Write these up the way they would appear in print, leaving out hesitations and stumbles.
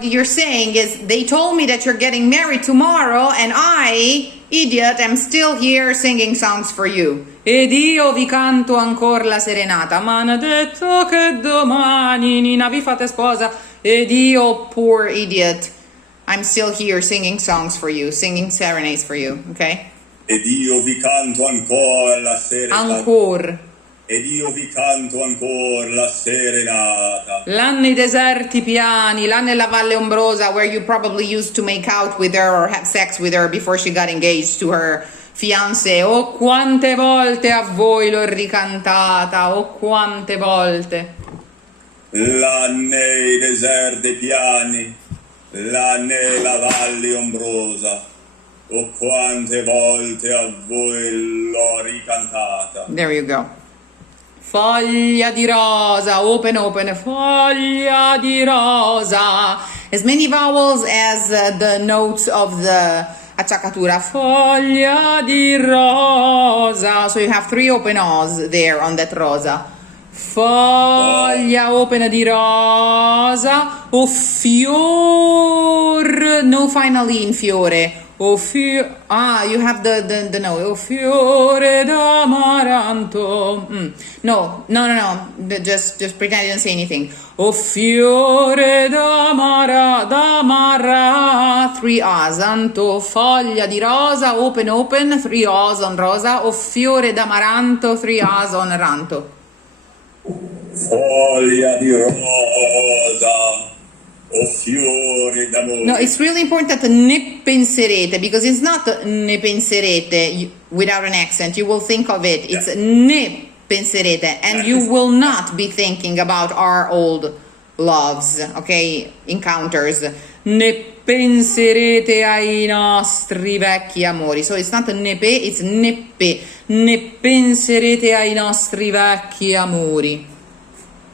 what you're saying is, they told me that you're getting married tomorrow, and I, idiot, am still here singing songs for you. Ed io vi canto ancora la serenata. Ma hanno detto che domani Nina vi fate sposa. Ed io, poor idiot, I'm still here singing songs for you, singing serenades for you, okay? Ed io vi canto ancora la serenata. Ancora. Ed io vi canto ancora la serenata. Là nei deserti piani, là nella Valle Ombrosa, where you probably used to make out with her or have sex with her before she got engaged to her fiancé. Oh, quante volte a voi l'ho ricantata, oh, quante volte. Là nei deserti piani, là nella Valle Ombrosa, oh, quante volte a voi l'ho ricantata. There you go. Foglia di rosa, open, open, foglia di rosa. As many vowels as the notes of the acciaccatura. Foglia di rosa. So you have 3 open O's there on that rosa. Foglia open di rosa. O fior. No final E in fiore. O you have the note. O fiore d'amaranto. No. Just pretend I didn't say anything. O fiore d'amara. 3 O's. Anto, foglia di rosa, open, 3 O's on rosa. O fiore d'amaranto, 3 O's on ranto. Foglia di rosa. O fiori d'amore. No, it's really important that ne penserete, because it's not ne penserete without an accent. You will think of it. It's ne penserete, and you will not be thinking about our old loves, okay, encounters. Ne penserete ai nostri vecchi amori. So it's not nepe, it's neppe. Ne penserete ai nostri vecchi amori.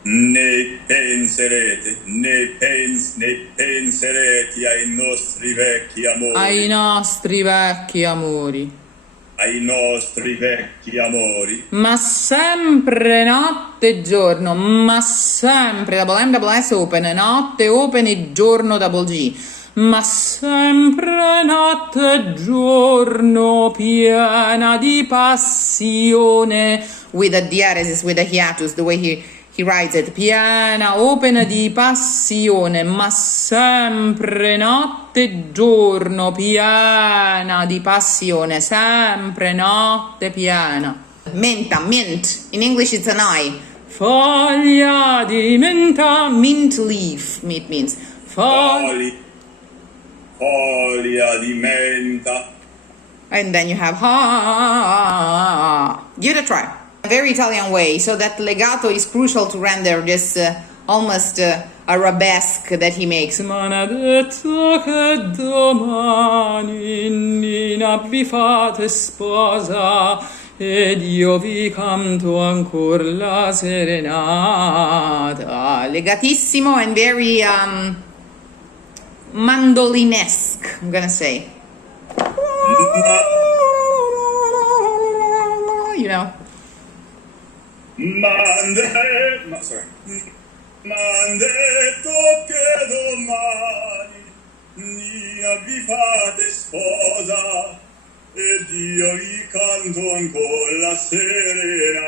Ne penserete ai nostri vecchi amori. Ai nostri vecchi amori. Ai nostri vecchi amori. Ma sempre notte e giorno, ma sempre, double M, double S open, notte open e giorno double G. Ma sempre notte e giorno piena di passione. With a diaresis, with a hiatus, the way he writes it, piena, open di passione, ma sempre notte e giorno piena di passione, sempre notte piena. Menta, mint, in English it's an I. Foglia di menta, mint leaf, it means. Foglia di menta. And then you have ha. Give it a try. A very Italian way, so that legato is crucial to render this almost arabesque that he makes. Ma ha detto che domani Nina vi fate sposa ed io vi canto ancora la serenata. Legatissimo and very mandolinesque, I'm gonna say. You know. M'han detto che domani Nina vi fate sposa ed io vi canto ancora la serenata.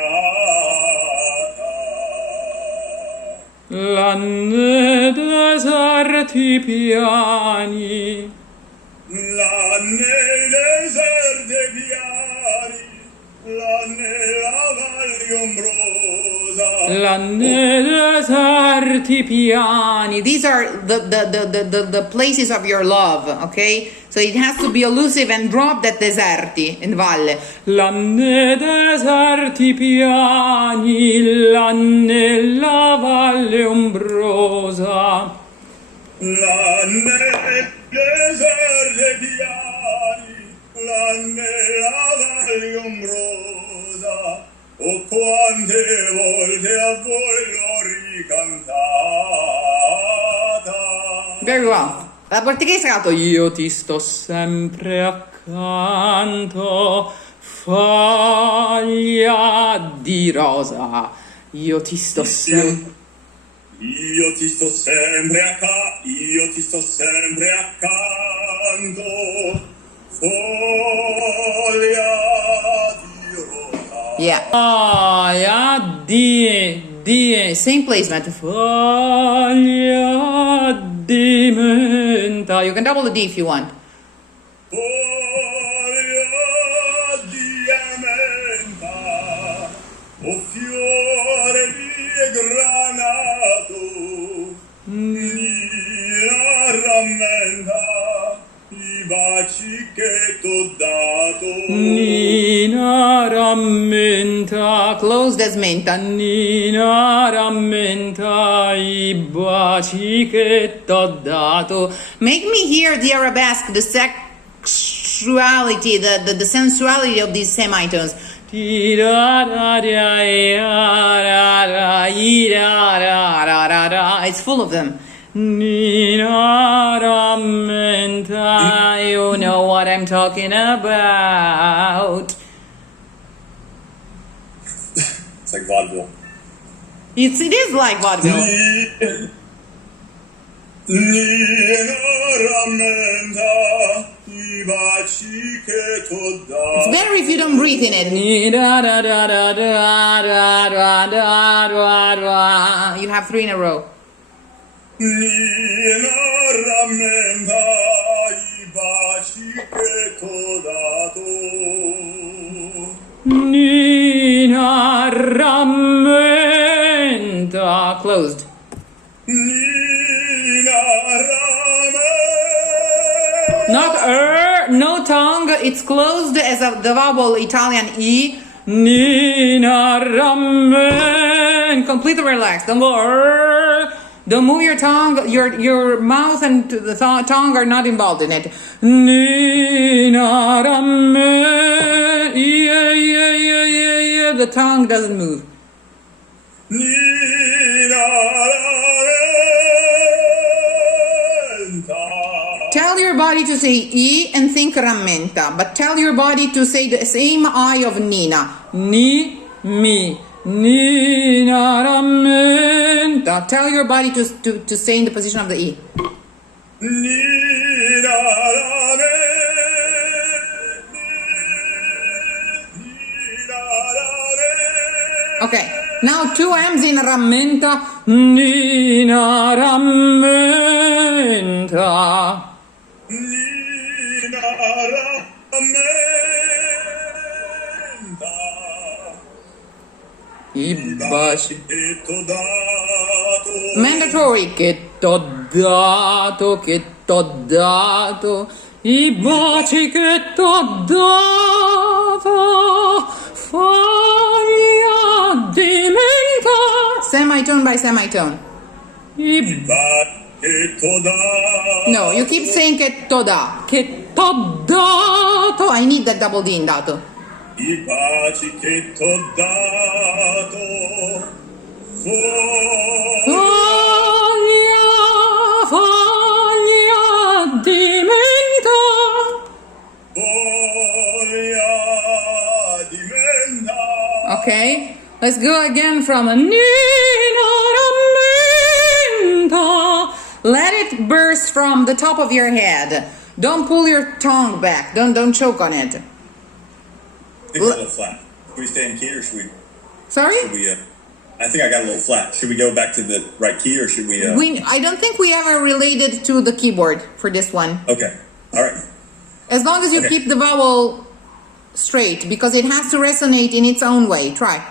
Là nei deserti piani. Là nei deserti piani. Là nella Valle Ombrosa. Là nei deserti piani. These are the places of your love, okay? So it has to be elusive and drop that deserti in valle. Là nei deserti piani, là nella Valle Ombrosa. Là nei deserti piani, là nella Valle Ombrosa. Oh, quante volte a voi l'ho ricantata. Very well. La portoghese ha detto io ti sto sempre accanto, foglia di rosa. Io ti sto sempre... io ti sto sempre io ti sto sempre accanto, foglia di rota. Yeah. Foglia di, same placement. Foglia di menta. You can double the D if you want. Foglia di menta, o fiore di granato, Nina rammenta i baci che t'ho dato. Nina rammenta, closed as menta. Nina rammenta i baci che t'ho dato. Make me hear the arabesque, the sexuality, the sensuality of these semitones. It's full of them. Nina rammenta, you know what I'm talking about. It's like vaudeville. It is like vaudeville. Nina rammenta i baci che t'ho dato. It's better if you don't breathe in it. You have 3 in a row. Nina rammenta i baci che t'ho dato. Nina rammenta, closed. Nina rammenta. Not no tongue. It's closed as the vowel Italian E. Nina rammenta. Completely relaxed. Don't go. Don't move your tongue. Your mouth and the tongue are not involved in it. Nina rammenta. Yeah. The tongue doesn't move. Nina rammenta. Tell your body to say E and think rammenta, but tell your body to say the same I of Nina. Ni, mi. Nina rammenta. Tell your body to stay in the position of the E. Nina rammenta. Okay, now 2 M's in rammenta. Nina rammenta. Nina rammenta I baci che t'ho dato. mandatory. Che t'ho dato. I baci che t'ho dato. Foglia di menta. Semitone by semitone. I Baci che t'ho dato. No, you keep saying che t'ho dato. I need that double D in dato. I baci che t'ho dato. Foglia di menta. Foglia di menta. Okay, let's go again from Nina rammenta. Let it burst from the top of your head. Don't pull your tongue back. Don't choke on it. I think we're a little flat. Should we stay in key or should we? Sorry? Should we? I think I got a little flat. Should we go back to the right key or should we? I don't think we ever related to the keyboard for this one. Okay. All right. As long as you Okay. keep the vowel straight, because it has to resonate in its own way. Try.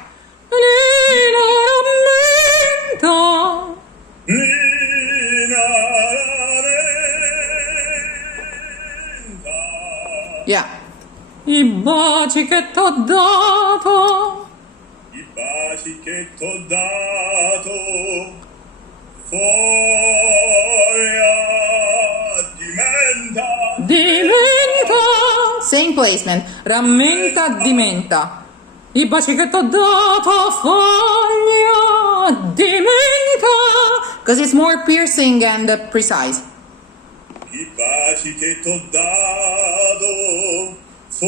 Nina rammenta. Nina rammenta. Yeah. I baci che t'ho dato. I baci che t'ho dato. Foglia di menta. Dimenta. Same placement. Rammenta, dimenta. I baci che t'ho dato. Foglia dimenta. Because it's more piercing and precise. I baci che t'ho dato. Foglia